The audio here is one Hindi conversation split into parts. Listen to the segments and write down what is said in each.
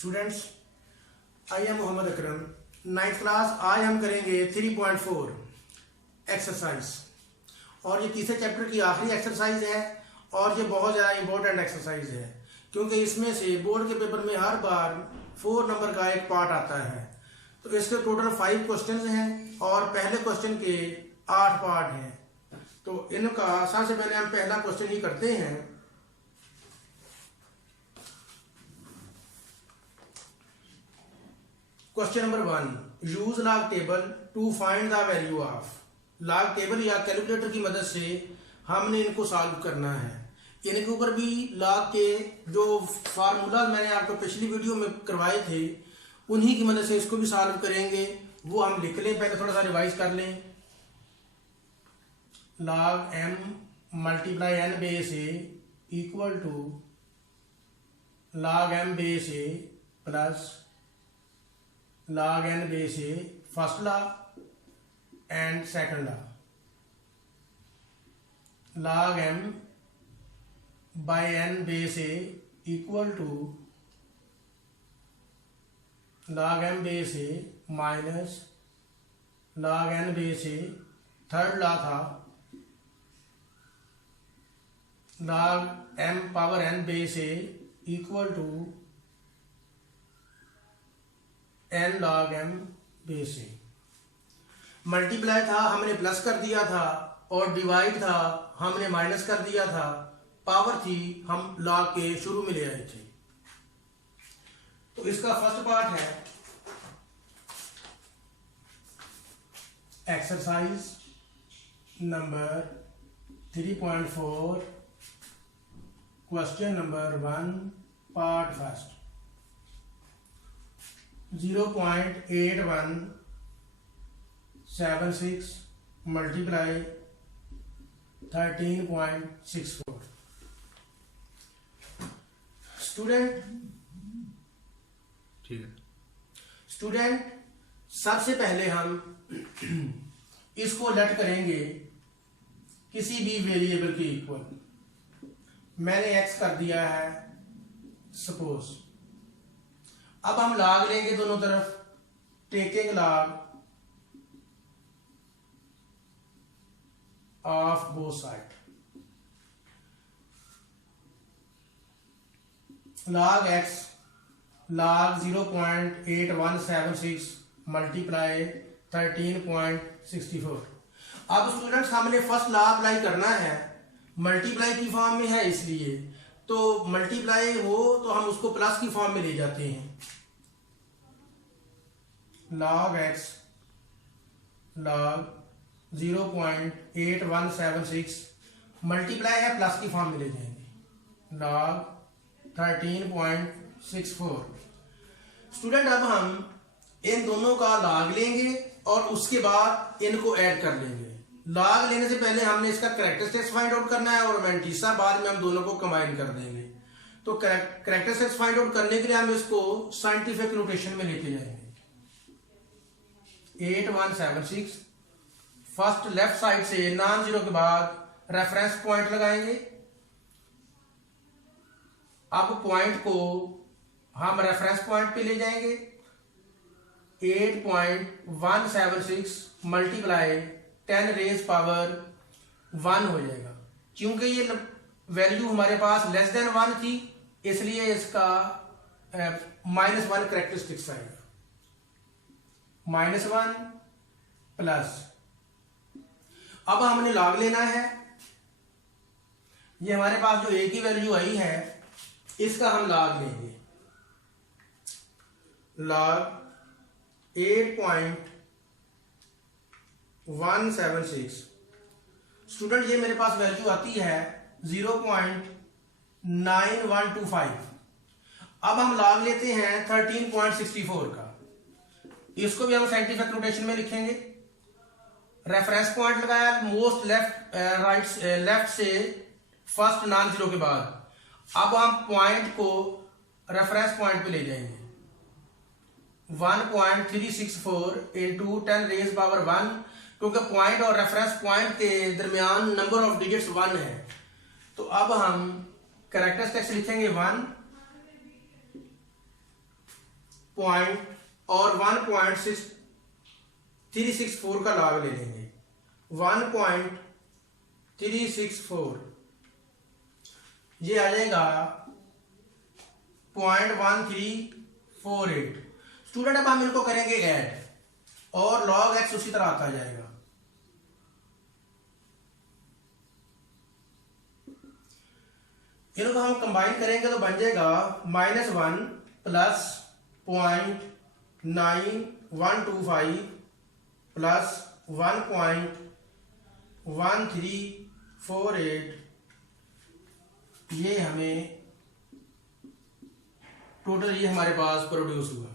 Students, I am Mohammad Akram, 9th class. आज हम करेंगे 3.4 एक्सरसाइज, और ये तीसरे चैप्टर की आखिरी एक्सरसाइज है और ये बहुत ज़्यादा इंपॉर्टेंट एक्सरसाइज है क्योंकि इसमें से बोर्ड के पेपर में हर बार 4 नंबर का एक पार्ट आता है। तो इसके टोटल 5 क्वेश्चन हैं और पहले क्वेश्चन के 8 पार्ट हैं। तो इनका सबसे पहले हम पहला क्वेश्चन ही करते हैं। Question number 1, use log table to find the value of. Log table या कैलकुलेटर की मदद से हमने इनको सॉल्व करना है। इनके ऊपर भी लॉग के जो फार्मूला मैंने आपको पिछली वीडियो में करवाए थे उन्हीं की मदद से इसको भी सॉल्व करेंगे। वो हम लिख लें, पहले थोड़ा सा रिवाइज कर लें। Log m multiply n base a equal to log m base a plus log n base a first law and second law. log m by n base a equal to log m base a minus log n base a third law था log m power n base a equal to n log m base a। Multiply था हमने प्लस कर दिया था और डिवाइड था हमने माइनस कर दिया था। पावर थी हम लॉग के शुरू में ले आए थे। तो इसका फर्स्ट पार्ट है exercise number 3.4 question number 1 part first. 0.8176 multiply 13.64। Student ठीक है। स्टूडेंट, सबसे पहले हम इसको लेट करेंगे किसी भी वेरिएबल के इक्वल। मैंने x कर दिया है सपोज। अब हम लॉग लेंगे दोनों तरफ, taking log of both side. log x log 0.8176 multiply 13.64। अब स्टूडेंट्स हमने फर्स्ट लॉ अप्लाई करना है, मल्टीप्लाई की फॉर्म में है इसलिए तो मल्टीप्लाई हो तो हम उसको प्लस की फॉर्म में ले जाते हैं। log x log 0.8176 मल्टीप्लाई है प्लस की फॉर्म में ले जाएंगे log 13.64। स्टूडेंट, अब हम इन दोनों का लॉग लेंगे और उसके बाद इनको ऐड कर लेंगे। लॉग लेने से पहले हमने इसका कैरेक्टरिस्टिक्स फाइंड आउट करना है और मैंटीसा बाद में हम दोनों को कंबाइन कर देंगे। तो कैरेक्टरिस्टिक्स फाइंड आउट करने के लिए हम इसको साइंटिफिक नोटेशन में लेके जाएंगे। 8176 फर्स्ट लेफ्ट साइड से नॉन जीरो के बाद रेफरेंस पॉइंट लगाएंगे। अब पॉइंट को हम रेफरेंस पॉइंट पे ले जाएंगे। 8.176 मल्टीप्लाई 10 रेज पावर 1 हो जाएगा। क्योंकि ये वैल्यू हमारे पास लेस देन 1 थी इसलिए इसका -1 कैरेक्टरिस्टिक्स आएगा। -1 प्लस, अब हमने लॉग लेना है। ये हमारे पास जो a की वैल्यू आई है इसका हम लॉग लेंगे। लॉग 8.176। स्टूडेंट, ये मेरे पास वैल्यू आती है 0.9125। अब हम लॉग लेते हैं 13.64 का। इसको भी हम साइंटिफिक नोटेशन में लिखेंगे। रेफरेंस पॉइंट लगाया मोस्ट लेफ्ट से फर्स्ट नॉन जीरो के बाद। अब हम पॉइंट को रेफरेंस पॉइंट पे ले जाएंगे। 1.364 इंटू 10 रेज पावर 1, क्योंकि पॉइंट और रेफरेंस पॉइंट के दरमियान नंबर ऑफ डिजिट्स 1 है। तो अब हम कैरेक्टरिस्टिक्स लिखेंगे 1 पॉइंट और 1.364 का लॉग ले लेंगे। 1.364 ये आ जाएगा 0.1348। स्टूडेंट अब हम इनको करेंगे ऐड और log x उसी तरह आता जाएगा। इनको हम कंबाइन करेंगे तो बन जाएगा -1 प्लस 0.9125 प्लस 1.1348। ये हमें टोटल ये हमारे पास प्रोड्यूस हुआ।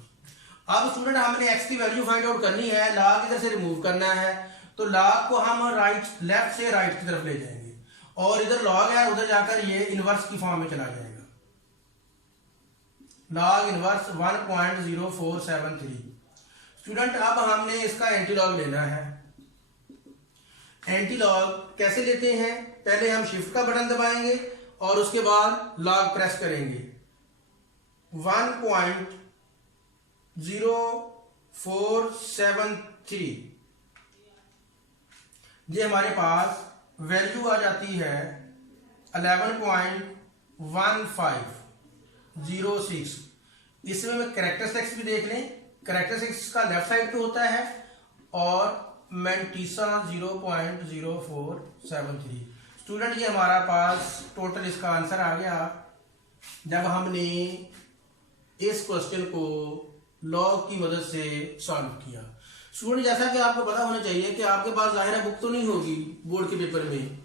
अब स्टूडेंट हमने x की वैल्यू फाइंड आउट करनी है, log इधर से रिमूव करना है, तो log को हम लेफ्ट से राइट की तरफ ले जाएंगे और इधर log है, उधर जाकर ये इनवर्स की फॉर्म में चला जाएगा। log inverse 1.0473। स्टूडेंट अब हमने इसका एंटी लॉग लेना है। एंटी लॉग कैसे लेते हैं? पहले हम शिफ्ट का बटन दबाएंगे और उसके बाद लॉग प्रेस करेंगे। 1.0473 ये हमारे पास वैल्यू आ जाती है 11.1506। इसमें मैं कैरेक्टरिस्टिक्स भी देख लें। कैरेक्टरिस्टिक्स का लेफ्ट साइड पे होता है और मैंटीसा 0.0473। स्टूडेंट ये हमारा पास टोटल इसका आंसर आ गया जब हमने इस क्वेश्चन को लॉग की मदद से सॉल्व किया। स्टूडेंट जैसा कि आपको पता होना चाहिए कि आपके पास ज़ाहिर बुक तो नहीं होगी बोर्ड के पेपर में,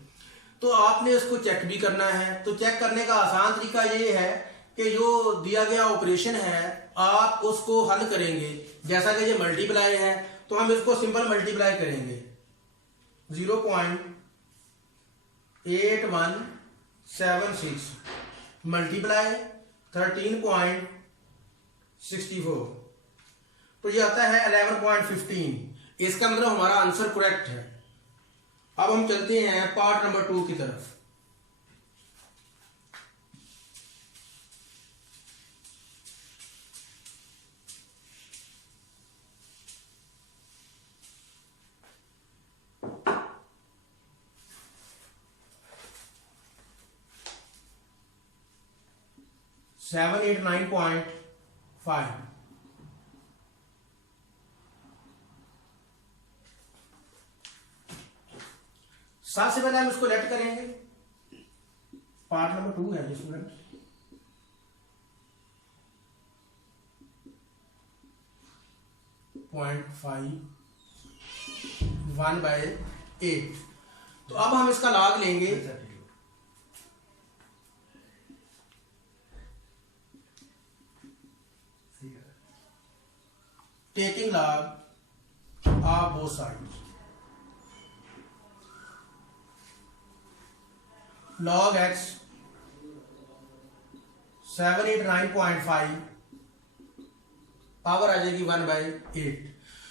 तो आपने इसको चेक भी करना है। तो चेक करने का आसान तरीका ये है कि जो दिया गया ऑपरेशन है आप उसको हल करेंगे। जैसा कि ये मल्टीप्लाई है तो हम इसको सिंपल मल्टीप्लाई करेंगे। 0.8176 मल्टीप्लाई 13.64 तो ये आता है 11.15। इसका मतलब हमारा आंसर करेक्ट है। अब हम चलते हैं पार्ट नंबर 2 की तरफ। सेवन 8 9.5 सबसे पहले हम इसको लेट करेंगे। पार्ट नंबर 2 है स्टूडेंट। .5 1/8। तो अब हम इसका लॉग लेंगे। Taking log of both sides। log x 789.5 power आ जाएगी 1/8।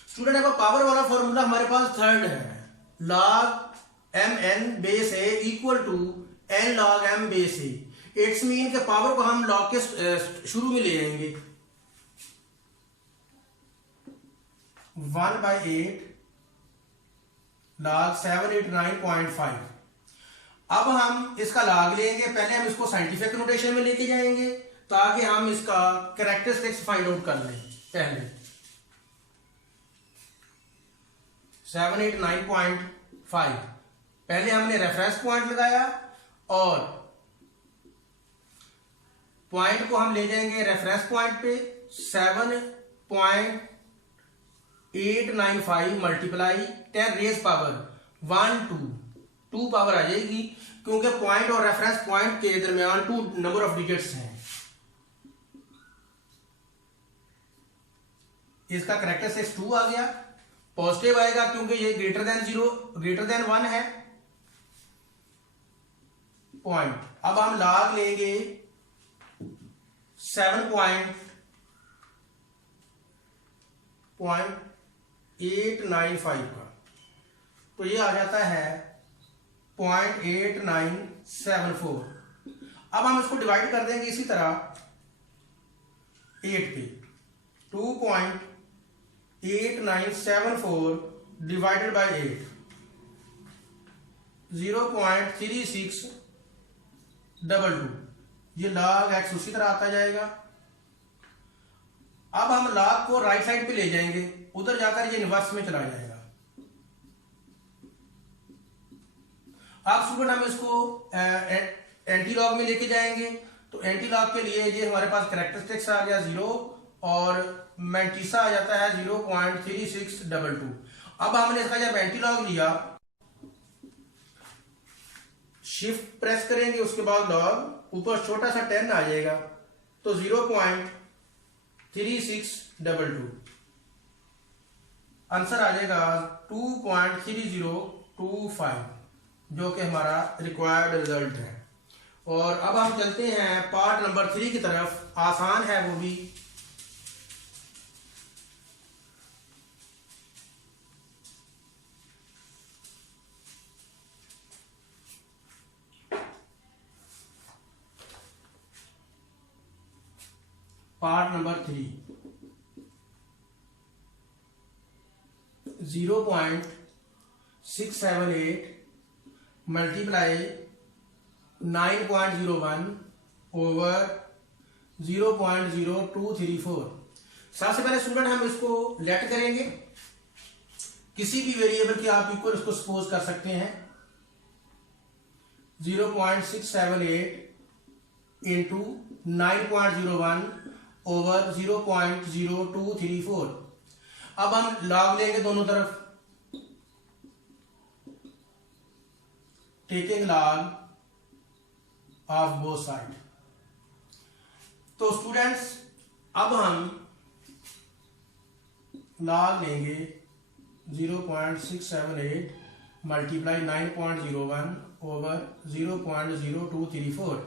स्टूडेंट अब पावर वाला फॉर्मूला हमारे पास थर्ड है। log mn बेस a equal to n log m base a। It's mean के पावर को हम log के शुरू में ले आएंगे। 1/8 log 789.5। अब हम इसका log लेंगे। पहले हम इसको साइंटिफिक नोटेशन में लेके जाएंगे ताकि हम इसका कैरेक्टरिस्टिक्स फाइंड आउट कर लें। पहले 789.5 पहले हमने रेफरेंस पॉइंट लगाया और पॉइंट को हम ले जाएंगे रेफरेंस पॉइंट पे। 7.895 मल्टीप्लाई 10 रेज पावर 2 पावर आ जाएगी क्योंकि पॉइंट और रेफरेंस पॉइंट के दरमियान 2 नंबर ऑफ डिजिट्स हैं। इसका कैरेक्टरिस्टिक्स 2 आ गया। पॉजिटिव आएगा क्योंकि ये ग्रेटर देन 1 है पॉइंट। अब हम लॉग लेंगे 7.895 का, तो ये आ जाता है 0.8974। अब हम इसको डिवाइड कर देंगे इसी तरह 8 पे। 2.8974 डिवाइडेड बाई 8, 0.3622। ये log x उसी तरह आता जाएगा। अब हम log को राइट साइड पे ले जाएंगे, उधर जाकर ये इनवर्स में चला जाएगा। अब स्टूडेंट हम इसको एंटी लॉग में लेके जाएंगे, तो एंटी लॉग के लिए ये हमारे पास कैरेक्टरिस्टिक्स आ गया 0 और मैंटिसा आ जाता है 0.3622। अब हमने इसका जब एंटी लॉग लिया, शिफ्ट प्रेस करेंगे, उसके बाद लॉग ऊपर छोटा सा 10 आ जाएगा, तो 0.3622 आंसर आ जाएगा 2.3025, जो कि हमारा रिक्वायर्ड रिजल्ट है। और अब हम चलते हैं पार्ट नंबर 3 की तरफ। आसान है वो भी। Part number 3, 0.678 multiply 9.01 over 0.0234। सबसे पहले स्टूडेंट हम इसको लेट करेंगे, किसी भी वेरिएबल की आप इक्वल इसको सपोज कर सकते हैं। 0.678 इंटू 9.01 ओवर 0.0234। अब हम लॉग लेंगे दोनों तरफ, taking log of both side. तो स्टूडेंट्स अब हम लॉग लेंगे 0.678 मल्टीप्लाई 9.01 ओवर 0.0234।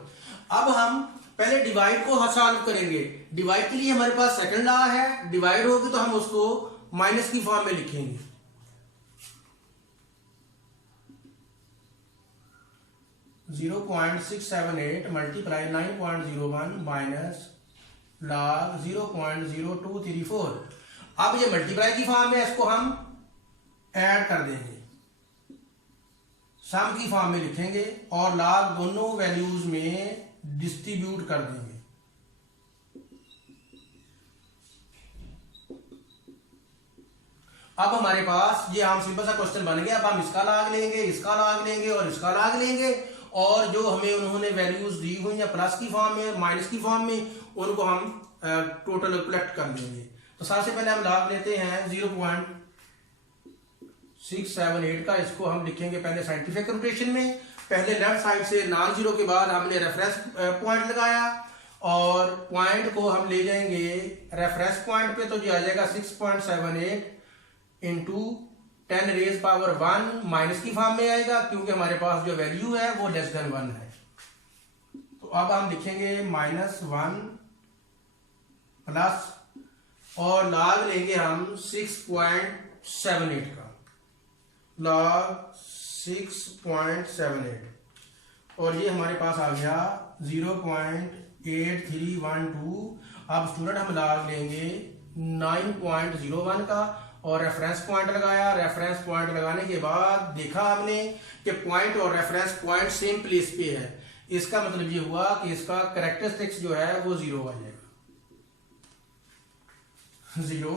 अब हम पहले डिवाइड को सॉल्व करेंगे। डिवाइड के लिए हमारे पास सेकंड लॉ है, डिवाइड होगी तो हम उसको माइनस की फॉर्म में लिखेंगे। 0.678 मल्टीप्लाई 9.01 माइनस लॉग 0.0234। अब ये मल्टीप्लाई की फॉर्म में, इसको हम ऐड कर देंगे, सम की फॉर्म में लिखेंगे और लॉग दोनों वैल्यूज में डिस्ट्रीब्यूट कर देंगे। अब हमारे पास ये हम सिंपल सा क्वेश्चन बन गया। अब हम इसका लॉग लेंगे, इसका लॉग लेंगे और इसका लॉग लेंगे, और जो हमें उन्होंने वैल्यूज दी हुई या प्लस की फॉर्म में, माइनस की फॉर्म में, उनको हम टोटल कलेक्ट कर लेंगे। तो सबसे पहले हम लॉग लेते हैं 0.678 का, इसको हम लिखेंगे पहले साइंटिफिक नोटेशन में। पहले लेफ्ट साइड से नॉन जीरो के बाद हमने रेफरेंस पॉइंट लगाया और पॉइंट को हम ले जाएंगे रेफरेंस पॉइंट पे, तो ये आ जाएगा 6.78 इंटू 10 रेज पावर 1 माइनस की फॉर्म में आएगा, क्योंकि हमारे पास जो वैल्यू है वो लेस देन 1 है। तो अब हम लिखेंगे -1 प्लस, और लॉग लेंगे हम 6.78 का, लॉग 6.78, और ये हमारे पास आ गया 0.8312। अब स्टूडेंट हम लॉग लेंगे 9.01 का और रेफरेंस पॉइंट लगाया। रेफरेंस पॉइंट लगाने के बाद देखा हमने कि पॉइंट और रेफरेंस पॉइंट सेम प्लेस पे है। इसका मतलब ये हुआ कि इसका कैरेक्टरिस्टिक्स जो है वो 0 आ जाएगा, 0।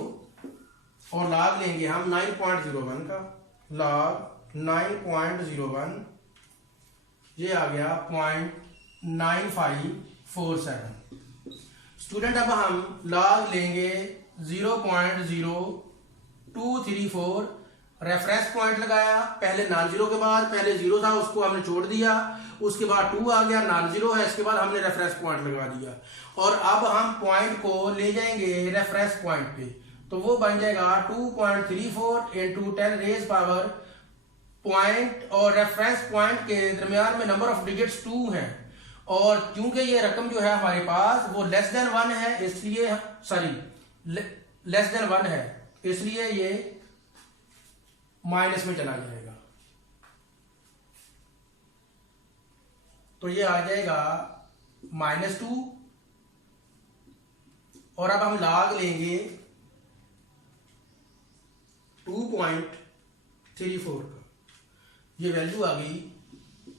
और लॉग लेंगे हम 9.01 का, लॉग 9.01, ये आ गया 0.9547। स्टूडेंट अब हम लॉग लेंगे 0.0234, रेफरेंस पॉइंट लगाया, पहले नॉन जीरो के बाद, पहले 0 था उसको हमने छोड़ दिया, उसके बाद 2 आ गया, नॉन जीरो है, इसके बाद हमने रेफरेंस पॉइंट लगा दिया, और अब हम पॉइंट को ले जाएंगे रेफरेंस पॉइंट पे, तो वो बन जाएगा 2.34 इंटू 10 रेज पावर, पॉइंट और रेफरेंस पॉइंट के दरमियान में नंबर ऑफ डिजिट्स 2 है, और क्योंकि ये रकम जो है हमारे पास वो लेस देन 1 है, इसलिए लेस देन 1 है, इसलिए ये माइनस में चला जाएगा। तो ये आ जाएगा -2 और अब हम log लेंगे 2.34 का, ये वैल्यू आ गई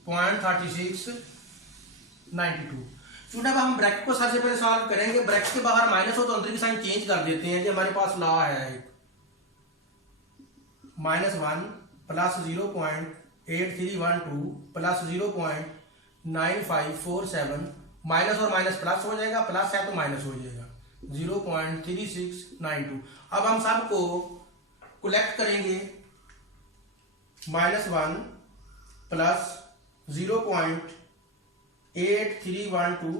0.3692। स्टूडेंट अब हम ब्रैकेट को सबसे पहले सॉल्व करेंगे। ब्रैकेट के बाहर माइनस हो तो अंदर की साइन चेंज कर देते हैं। कि हमारे पास लॉ है एक -1 प्लस 0.8312 प्लस 0.9547, माइनस और माइनस प्लस हो जाएगा, प्लस है तो माइनस हो जाएगा, 0.3692। अब हम सबको कलेक्ट करेंगे। -1 plus 0.8312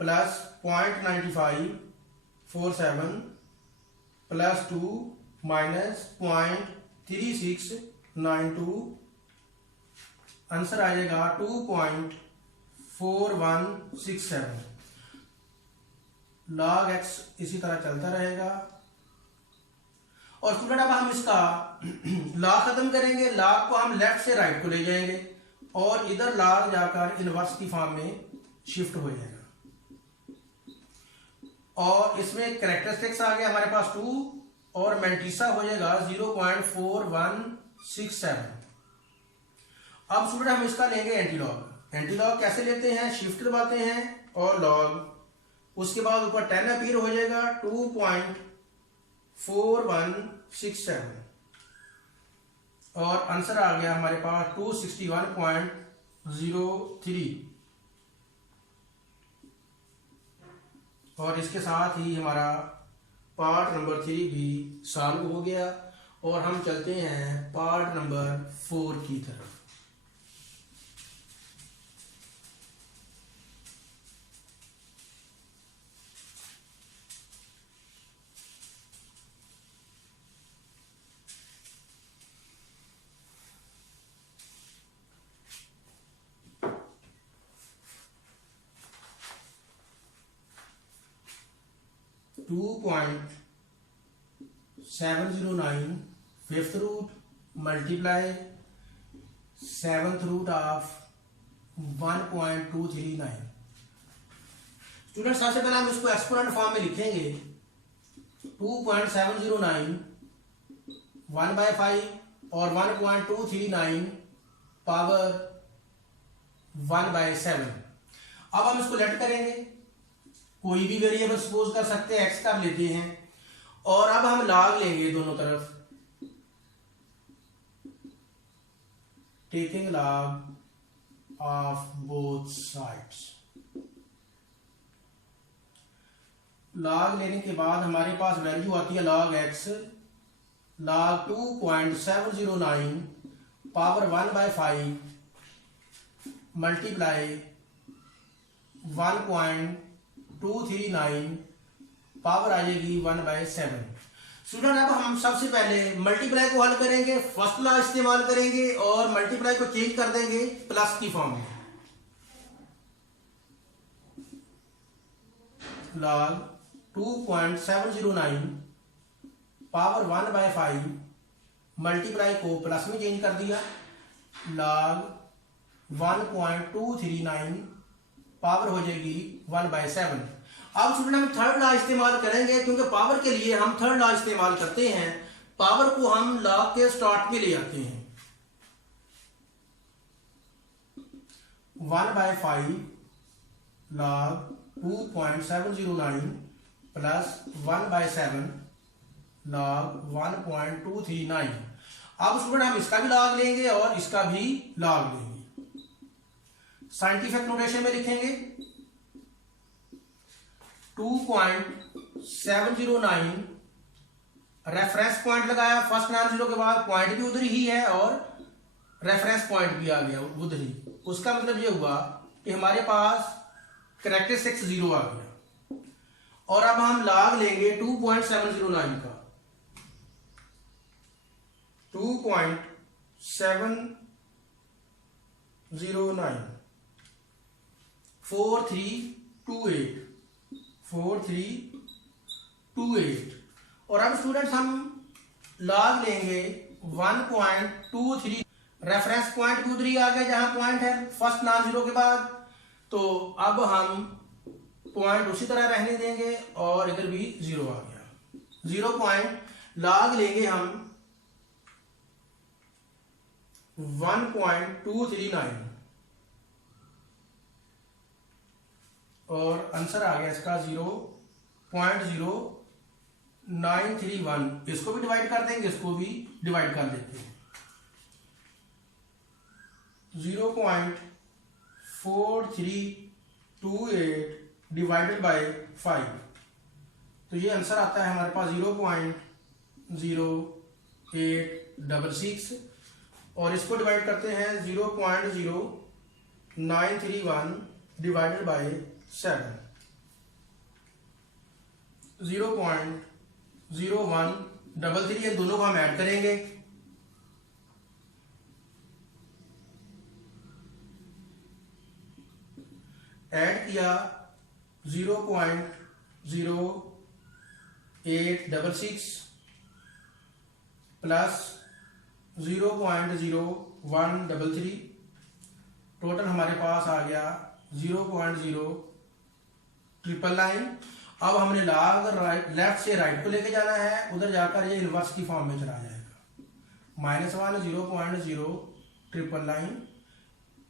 plus 0.9547 plus 2 minus 0.3692, answer आ जाएगा 2.4167। log x इसी तरह चलता रहेगा। और स्टूडेंट अब हम इसका log खत्म करेंगे। log को हम लेफ्ट से राइट को ले जाएंगे और इधर log जाकर इनवर्स की फॉर्म में शिफ्ट हो जाएगा। और इसमें कैरेक्टरिस्टिक्स आ गया हमारे पास 2 और मैंटिसा हो जाएगा 0.4167। अब स्टूडेंट हम इसका लेंगे एंटीलॉग। एंटीलॉग कैसे लेते हैं? शिफ्ट दबाते हैं और लॉग, उसके बाद ऊपर 10 अपीयर हो जाएगा 2.4167 और आंसर आ गया हमारे पास 261.03। और इसके साथ ही हमारा पार्ट नंबर 3 भी सॉल्व हो गया और हम चलते हैं पार्ट नंबर 4 की तरफ। To 2.709 fifth root multiply 7th root of 1.239। Student सबसे पहले हम इसको एक्सपोनेंट फॉर्म में लिखेंगे। 2.709 1/5 और 1.239 पावर 1/7। अब हम इसको लेट करेंगे। कोई भी वेरिएबल सपोज कर सकते हैं, एक्स का लेते हैं और अब हम लॉग लेंगे दोनों तरफ। Taking log of both sides. Log लेने के बाद हमारे पास वैल्यू आती है log x, log 2.709 power 1/5 multiply 1.239 power आ जाएगी 1/7। स्टूडेंट अब हम सबसे पहले मल्टीप्लाई को हल करेंगे, फर्स्ट लॉ इस्तेमाल करेंगे और मल्टीप्लाई को चेंज कर देंगे प्लस की फॉर्म में। लॉग 2.709 पावर 1/5 मल्टीप्लाई को प्लस में चेंज कर दिया, लॉग 1.239 पावर हो जाएगी 1/7। अब स्टूडेंट हम थर्ड लॉ इस्तेमाल करेंगे क्योंकि पावर के लिए हम थर्ड लॉ इस्तेमाल करते हैं। पावर को हम लॉ के स्टार्ट में ले आते हैं। 1/5 लॉग 2.709 प्लस 1/7 लॉग 1.239। अब स्टूडेंट हम इसका भी लॉग लेंगे और इसका भी लॉग लेंगे। साइंटिफिक नोटेशन में लिखेंगे 2.709 रेफरेंस पॉइंट लगाया, फर्स्ट नॉन जीरो के बाद पॉइंट भी उधर ही है और रेफरेंस पॉइंट भी आ गया उधर ही। उसका मतलब ये हुआ कि हमारे पास कैरेक्टरिस्टिक्स 0 आ गया। और अब हम लॉग लेंगे 2.709 का। 2.709 4328 और अब स्टूडेंट्स हम लॉग लेंगे 1.23। रेफरेंस पॉइंट भी उधर ही आ गया जहां पॉइंट है फर्स्ट नॉन जीरो के बाद। तो अब हम पॉइंट उसी तरह रहने देंगे और इधर भी 0 आ गया। 0 पॉइंट लॉग लेंगे हम 1.239 और आंसर आ गया इसका 0.0931। इसको भी डिवाइड कर देंगे, इसको भी डिवाइड कर देते हैं। 0.4328 डिवाइडेड बाय 5, तो ये आंसर आता है हमारे पास 0.0866 और इसको डिवाइड करते हैं 0.0931 डिवाइडेड बाय 7, 0.0133। ये दोनों को हम ऐड करेंगे। ऐड किया 0.0866 प्लस 0.0133, टोटल हमारे पास आ गया 0.0999। अब हमने लॉग लेफ्ट से राइट को लेके जाना है, उधर जाकर ये इनवर्स की फॉर्म में चला जाएगा। -1 0.0999,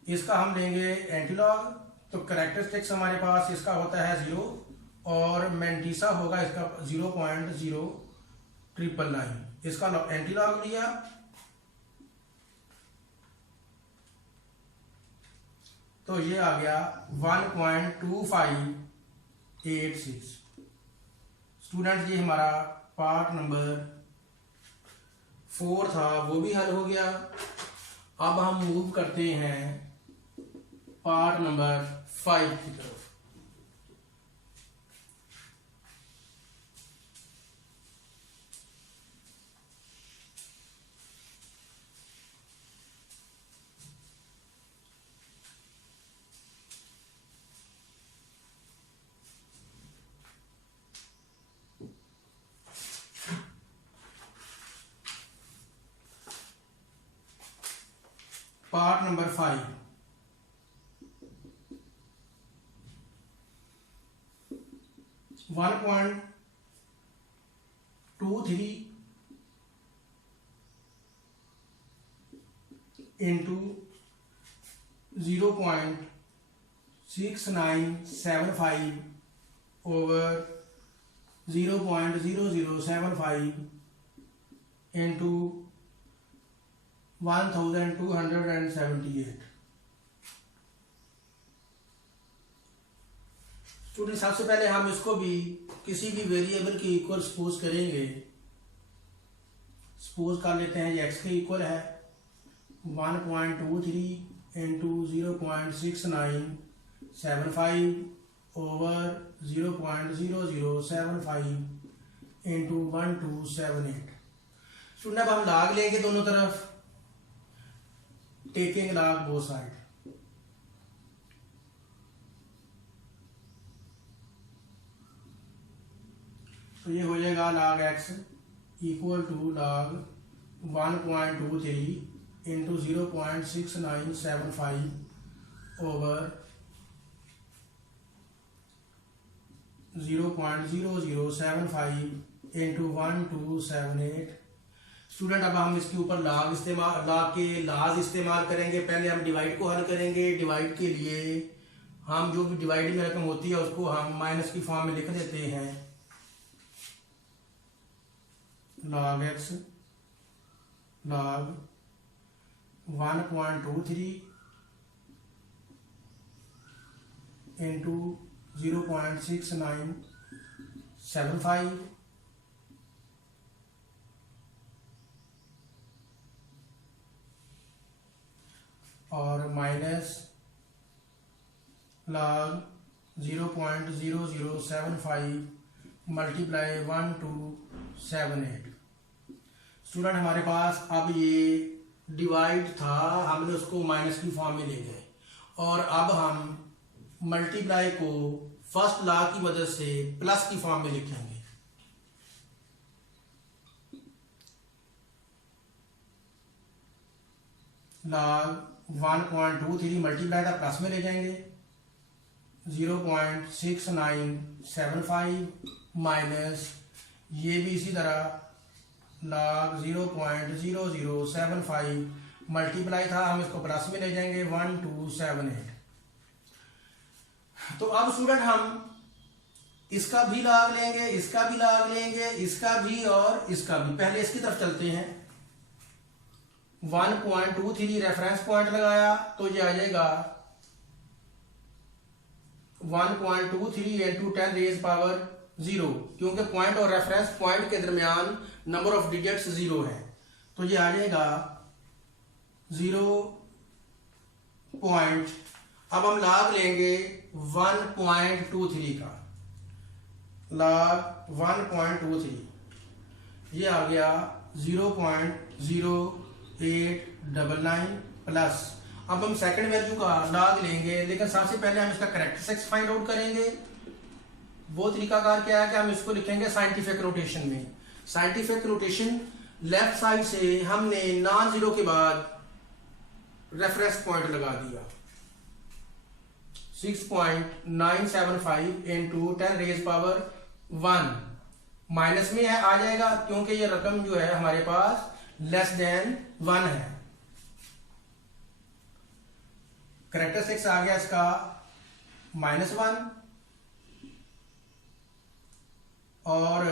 इसका हम लेंगे एंटीलॉग, तो कैरेक्टरिस्टिक्स हमारे पास इसका होता है 0 और मेंटिसा होगा इसका 0.0999। इसका एंटीलॉग लिया तो ये आ गया 1.2586। स्टूडेंट, ये हमारा पार्ट नंबर 4 था, वो भी हल हो गया। अब हम मूव करते हैं पार्ट नंबर 5 की तरफ। Part number 5, (1.23 into 0.6975 over 0.0075 into 1278। Student, सबसे पहले हम इसको भी किसी भी वेरिएबल के इक्वल सपोज करेंगे। सपोज कर लेते हैं ये x के इक्वल है 1.23 into 0.6975 over 0.0075 into 1278। स्टूडेंट, अब हम लॉग लेंगे दोनों तरफ, टेकिंग लॉग बोथ साइड। तो ये हो जाएगा log x equal to log 1.23 into 0.6975 over 0.0075 into 1278। Student, अब हम इसके ऊपर लॉग इस्तेमाल करेंगे। पहले हम डिवाइड को हल करेंगे। डिवाइड के लिए हम जो भी डिवाइड में रकम होती है उसको हम माइनस की फॉर्म में लिख देते हैं। log x log 1.23 into 0.6975 और माइनस log 0.0075 मल्टीप्लाई 1278। स्टूडेंट, हमारे पास अब ये डिवाइड था, हमने उसको माइनस की फॉर्म में ले गए और अब हम मल्टीप्लाई को फर्स्ट लॉ की मदद से प्लस की फॉर्म में लिखेंगे। log 1.23 मल्टीप्लाई था प्लस में ले जाएंगे 0.6975 माइनस ये भी इसी तरह log 0.0075 मल्टीप्लाई था, हम इसको प्लस में ले जाएंगे 1278। तो अब स्टूडेंट हम इसका भी log लेंगे, इसका भी log लेंगे, इसका भी और इसका भी। पहले इसकी तरफ चलते हैं। 1.23 रेफरेंस पॉइंट लगाया तो ये आ जाएगा 1.23 into 10 raised power 0, क्योंकि पॉइंट और रेफरेंस पॉइंट के दरमियान नंबर ऑफ डिजिट्स 0 है, तो ये आ जाएगा 0 पॉइंट। अब हम log लेंगे 1.23 का, log 1.23 ये आ गया 0.0899 प्लस। अब हम सेकंड वैल्यू का log लेंगे, लेकिन सबसे पहले हम इसका कैरेक्टरिस्टिक्स फाइंड आउट करेंगे। वो तरीकाकार क्या है कि हम इसको लिखेंगे साइंटिफिक नोटेशन में। साइंटिफिक नोटेशन, लेफ्ट साइड से हमने नॉन जीरो के बाद रेफरेंस पॉइंट लगा दिया 6.975 इंटू 10 रेज पावर 1 माइनस में है आ जाएगा, क्योंकि ये रकम जो है हमारे पास लेस देन 1 है। कैरेक्टरिस्टिक्स आ गया इसका -1 और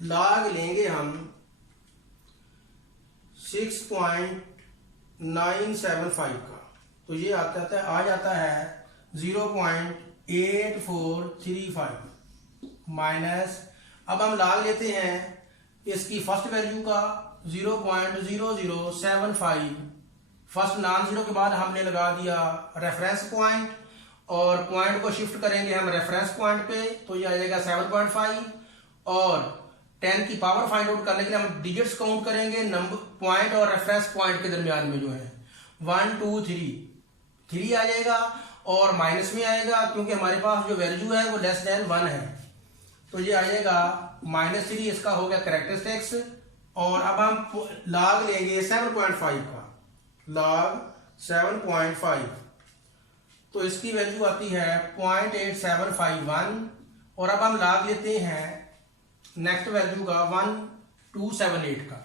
log लेंगे हम 6.975 का, तो ये आ जाता है 0.8435 माइनस। अब हम log लेते हैं इसकी फर्स्ट वैल्यू का 0.0075। फर्स्ट नॉन जीरो के बाद हमने लगा दिया रेफरेंस पॉइंट और पॉइंट को शिफ्ट करेंगे हम रेफरेंस पॉइंट पे, तो ये आ जाएगा 7.5 और 10 की पावर फाइंड आउट करने के लिए हम डिजिट्स काउंट करेंगे नंबर पॉइंट और रेफरेंस पॉइंट के दरमियान में जो है 1 2 3 आ जाएगा और माइनस में आएगा, क्योंकि हमारे पास जो वैल्यू है वो लेस देन 1 है, तो ये आ जाएगा -3। इसका हो गया कैरेक्टरिस्टिक्स। और अब हम log लेंगे 7.5 का, log 7.5 तो इसकी वैल्यू आती है 0.8751 और अब हम log लेते हैं नेक्स्ट वैल्यू का 1278 का।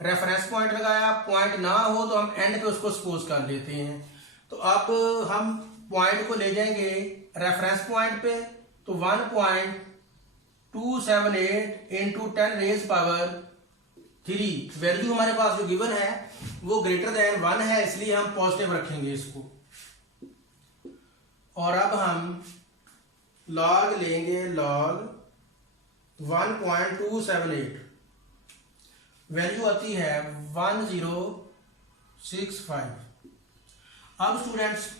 रेफरेंस पॉइंट लगाया, पॉइंट ना हो तो हम एंड पे उसको सपोज कर लेते हैं। तो अब हम पॉइंट को ले जाएंगे रेफरेंस पॉइंट पे, तो 1.278 इंटू 10 रेज पावर 3 वैल्यू हमारे पास जो गिवन है वो ग्रेटर देन 1 है, इसलिए हम पॉजिटिव रखेंगे इसको। और अब हम log लेंगे, log 1.278 वैल्यू आती है 1065। अब स्टूडेंट्स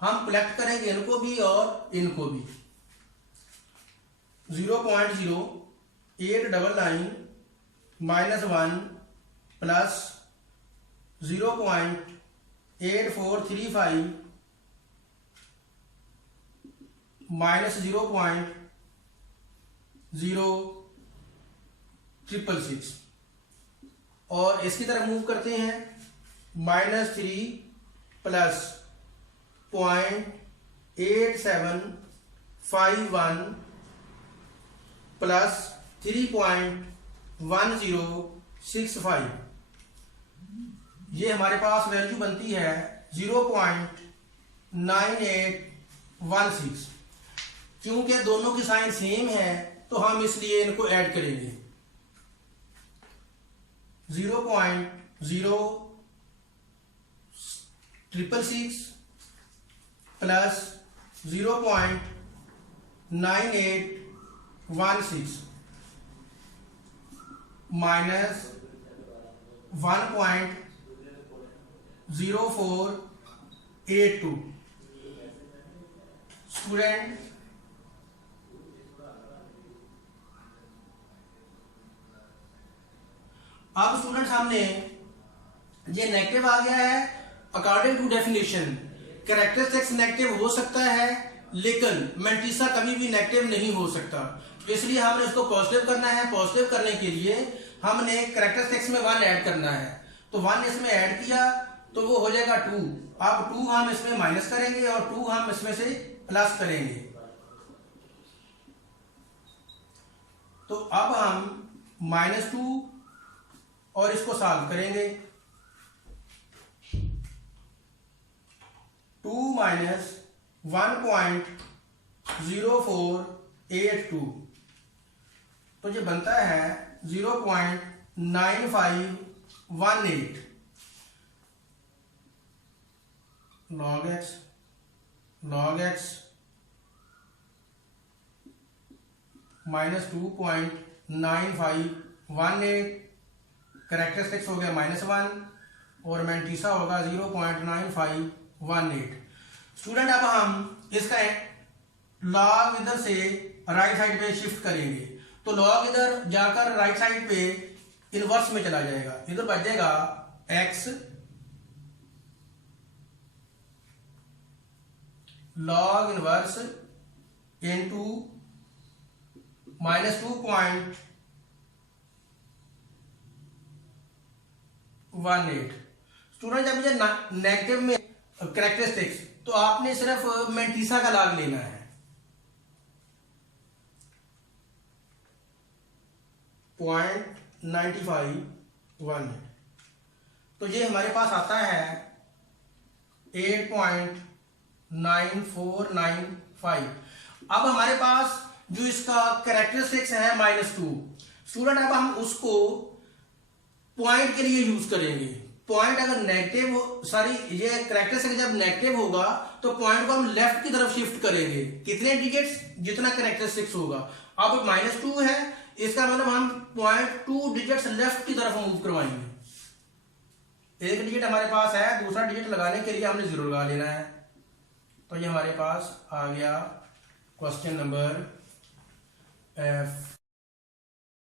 हम कलेक्ट करेंगे इनको भी और इनको भी। 0.0899 -1 प्लस 0.8435 माइनस 0.0666 और इसकी तरफ मूव करते हैं -3 प्लस 0.8751 प्लस 3.1065 ये हमारे पास वैल्यू बनती है 0.9816। क्योंकि दोनों की साइन सेम है तो हम इसलिए इनको ऐड करेंगे। 0.0666 प्लस 0.9816 माइनस 1.0482। स्टूडेंट अब स्टूडेंट हमने ये नेगेटिव आ गया है। According to definition characteristics negative हो सकता है, लेकिन मैंटिसा कभी भी नेगेटिव नहीं हो सकता, तो इसलिए हमने इसको पॉजिटिव करना है। पॉजिटिव करने के लिए हमने कैरेक्टरिस्टिक्स में 1 ऐड करना है, तो 1 इसमें ऐड किया तो वो हो जाएगा 2 अब 2 हम इसमें माइनस करेंगे और 2 हम इसमें से प्लस करेंगे। तो अब हम -2 और इसको सॉल्व करेंगे। 2 माइनस 1.0482, तो ये बनता है 0.9518 log x माइनस 2.9518, करेक्टरिस्टिक्स हो गया -1 और मैंटीसा होगा 0.9518। स्टूडेंट अब हम इसका लॉग इधर से राइट साइड पे शिफ्ट करेंगे, तो लॉग इधर जाकर राइट साइड पे इनवर्स में चला जाएगा। इधर बचेगा x log inverse into -2.18। Student जब मुझे नेगेटिव में करेक्टरिस्टिक्स, तो आपने सिर्फ मैंटीसा का लॉग लेना है। 0.9518, तो ये हमारे पास आता है 8.9495। अब हमारे पास जो इसका करेक्टरिस्टिक्स है -2, स्टूडेंट अब हम उसको पॉइंट के लिए यूज करेंगे। पॉइंट अगर नेगेटिव ये करेक्टरिस्टिक्स जब नेगेटिव होगा तो पॉइंट को हम लेफ्ट की तरफ शिफ्ट करेंगे। कितने डिजिट्स? जितना करेक्टरिस्टिक्स होगा। अब -2 है, इसका मतलब हम पॉइंट 2 डिजिट्स लेफ्ट की तरफ मूव करवाएंगे। एक डिजिट हमारे पास है, दूसरा डिजिट लगाने के लिए हमने 0 लगा लेना है। तो ये हमारे पास आ गया क्वेश्चन नंबर F।